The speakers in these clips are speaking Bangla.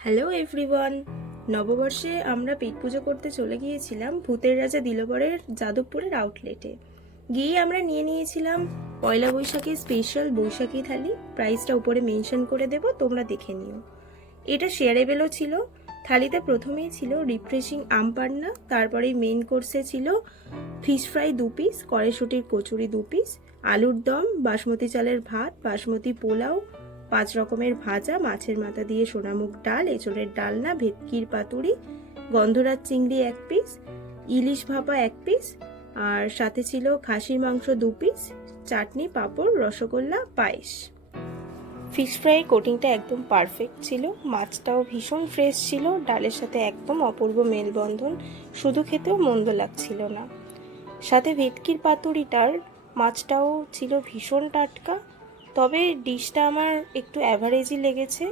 Hello everyone. নববর্ষে আমরা পেট পুজো করতে চলে গিয়েছিলাম ভূতের রাজা দিলবরের যাদবপুরের আউটলেটে। গিয়ে আমরা নিয়ে নিয়েছিলাম পয়লা বৈশাখের স্পেশাল বৈশাখী থালি। প্রাইসটা উপরে মেনশন করে দেব, তোমরা দেখে নিও। এটা শেয়ারেবেলও ছিল। থালিতে প্রথমেই ছিল রিফ্রেশিং আম পান্না, তারপরে মেইন কোর্সে ছিল ফিশ ফ্রাই 2 পিস, কড়াইশুঁটির কচুরি 2 পিস, আলুর দম, বাসমতি চালের ভাত, বাসমতি পোলাও, 5 রকমের ভাজা, মাছের মাথা দিয়ে সোনামুগ ডাল, এঁচড়ের ডালনা, ভেটকির পাতুরি, গন্ধরাজ চিংড়ি 1 পিস, ইলিশ ভাপা 1 পিস, আর সাথে ছিল খাসির মাংস 2 পিস, চাটনি, পাঁপড়, রসগোল্লা, পায়েস। ফিশ ফ্রাই কোটিংটা একদম পারফেক্ট ছিল, মাছটাও ভীষণ ফ্রেশ ছিল, ডালের সাথে একদম অপূর্ব মেলবন্ধন, শুধু খেতেও মন্দ লাগছিল না। সাথে ভেটকির পাতুরিটার মাছটাও ছিল ভীষণ টাটকা, তবে ডিশটা আমার একটু অ্যাভারেজই লেগেছে।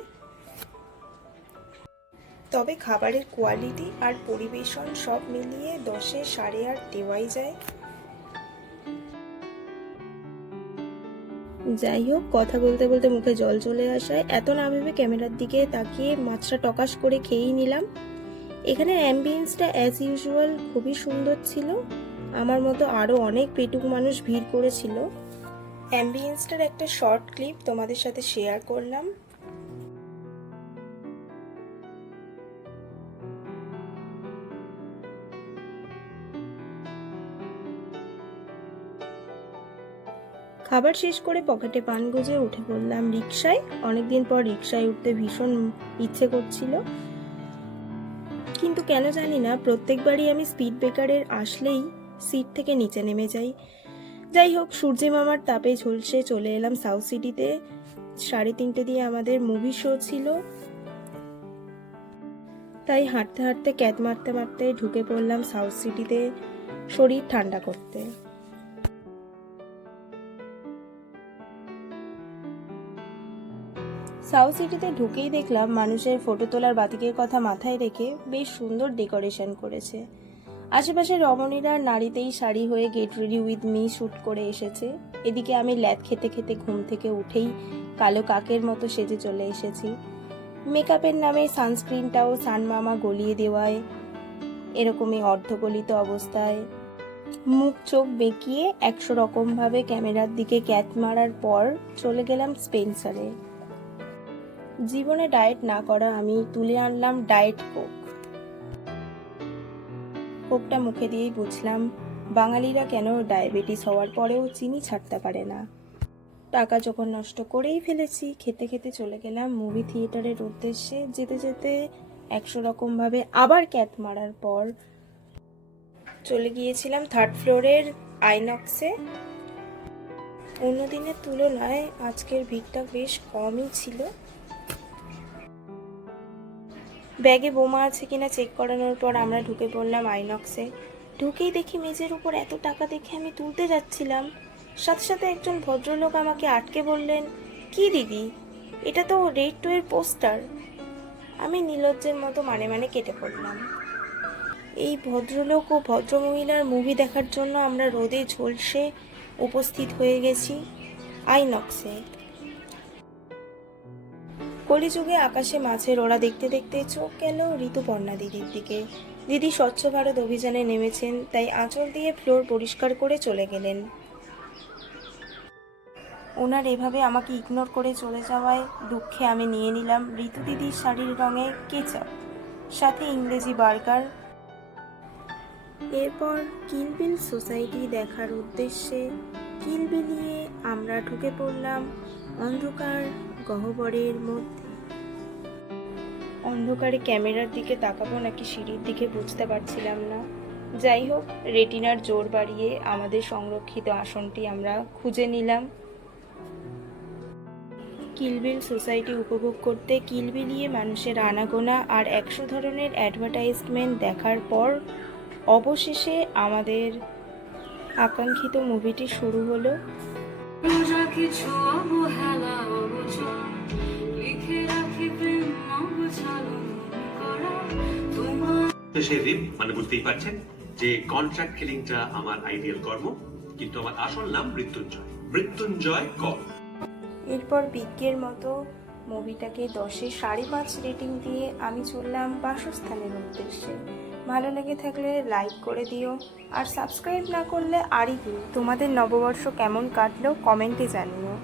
তবে খাবারের কোয়ালিটি আর পরিবেশন সব মিলিয়ে 10-এ 8.5 দেওয়াই যায়। যাই হোক, কথা বলতে বলতে মুখে জল চলে আসায় এত না ভেবে ক্যামেরার দিকে তাকিয়ে মাছটা টকাস করে খেয়েই নিলাম। এখানে অ্যাম্বিয়েন্সটা অ্যাজ ইউজুয়াল খুবই সুন্দর ছিল। আমার মতো আরও অনেক পেটুক মানুষ ভিড় করেছিল। অ্যাম্বিয়েন্সটার একটা শর্ট ক্লিপ তোমাদের সাথে শেয়ার করলাম। খাবার শেষ করে পকেটে পান গুজে উঠে পড়লাম রিকশায়। অনেকদিন পর রিকশায় উঠতে ভীষণ ইচ্ছে করছিল, কিন্তু কেন জানি না প্রত্যেকবারই আমি স্পিড ব্রেকারের আসলেই সিট থেকে নিচে নেমে যাই। যাই হোক, সূর্যি মামার তাপে ঝলসে চলে এলাম সাউথ সিটিতে। 3:30 দিয়ে আমাদের মুভি শো ছিল, তাই হাঁটতে হাঁটতে ক্যাত মারতে মারতে ঢুকে পড়লাম সাউথ সিটিতে শরীর ঠান্ডা করতে। সাউথ সিটিতে ঢুকেই দেখলাম মানুষের ফটো তোলার বাতিকের কথা মাথায় রেখে বেশ সুন্দর ডেকোরেশন করেছে। আশেপাশে রমণীরা নারীতেই শাড়ি হয়ে get ready with me shoot করে এসেছে। এদিকে আমি ল্যাদ খেতে খেতে ঘুম থেকে উঠেই কালো কাকের মতো সেজে চলে এসেছি। মেকআপের নামে সানস্ক্রিনটাও সানমামা গলিয়ে দেওয়ায় এরকমই অর্ধগলিত অবস্থায় মুখ চোখ বেঁকিয়ে 100 রকমভাবে ক্যামেরার দিকে ক্যাট মারার পর চলে গেলাম স্পেন্সারে। জীবনে ডায়েট না করা আমি তুলে আনলাম ডায়েট কোক। কোকটা মুখে দিয়েই বুঝলাম বাঙালিরা কেন ডায়াবেটিস হওয়ার পরেও চিনি ছাড়তে পারে না। টাকা যখন নষ্ট করেই ফেলেছি, খেতে খেতে চলে গেলাম মুভি থিয়েটারের উদ্দেশ্যে। যেতে যেতে 100 রকমভাবে আবার ক্যাট মারার পর চলে গিয়েছিলাম 3rd ফ্লোরের আইনক্সে। অন্যদিনের তুলনায় আজকের ভিড়টা বেশ কমই ছিল। ব্যাগে বোমা আছে কিনা চেক করানোর পর আমরা ঢুকে পড়লাম আইনক্সে। ঢুকেই দেখি মেঝের উপর এত টাকা দেখে আমি তুলতে যাচ্ছিলাম, সাথে সাথে একজন ভদ্রলোক আমাকে আটকে বললেন, কি দিদি, এটা তো রেড 2 এর পোস্টার। আমি নির্লজ্জের মতো মানে কেটে পড়লাম। এই ভদ্রলোক ও ভদ্রমহিলার মুভি দেখার জন্য আমরা রোদে ঝলসে উপস্থিত হয়ে গেছি আইনক্সে। কলিযুগে আকাশে মাছের ওরা দেখতে দেখতে চোখ গেল ঋতুপর্ণা দিদির দিকে। দিদি স্বচ্ছ ভারত অভিযানে নেমেছেন, তাই আঁচল দিয়ে ফ্লোর পরিষ্কার করে চলে গেলেন। ওনার এভাবে আমাকে ইগনোর করে চলে যাওয়ায় দুঃখে আমি নিয়ে নিলাম ঋতু দিদির শাড়ির রঙে কেচাপ, সাথে ইংরেজি বার্গার। এরপর কিলবিল সোসাইটি দেখার উদ্দেশ্যে কিলবিলিয়ে আমরা ঢুকে পড়লাম অন্ধকার গহ্বরের মধ্যে। অন্ধকারে ক্যামেরার দিকে তাকাবো নাকি সিঁড়ির দিকে বুঝতে পারছিলাম না। যাই হোক, রেটিনার জোর বাড়িয়ে আমাদের সংরক্ষিত আসনটি আমরা খুঁজে নিলাম। কিলবিল সোসাইটি উপভোগ করতে কিলবিলিয়ে মানুষের আনাগোনা আর 100 ধরনের অ্যাডভার্টাইজমেন্ট দেখার পর অবশেষে আমাদের আকাঙ্ক্ষিত মুভিটি শুরু হলো। মানে বুঝতেই পারছেন যে কন্ট্রাক্ট কিলিংটা আমার আইডিয়াল কর্ম, কিন্তু আমার আসল নাম মৃত্যুঞ্জয়। মৃত্যুঞ্জয় কর। এরপর বিজ্ঞের মতো মুভিটাকে 10-এ 5.5 রেটিং দিয়ে আমি চললাম বাসস্থানের উদ্দেশ্যে। ভালো লেগে থাকলে লাইক করে দিও, আর সাবস্ক্রাইব না করলে আরই কি। তোমাদের নববর্ষ কেমন কাটলো কমেন্টে জানিও।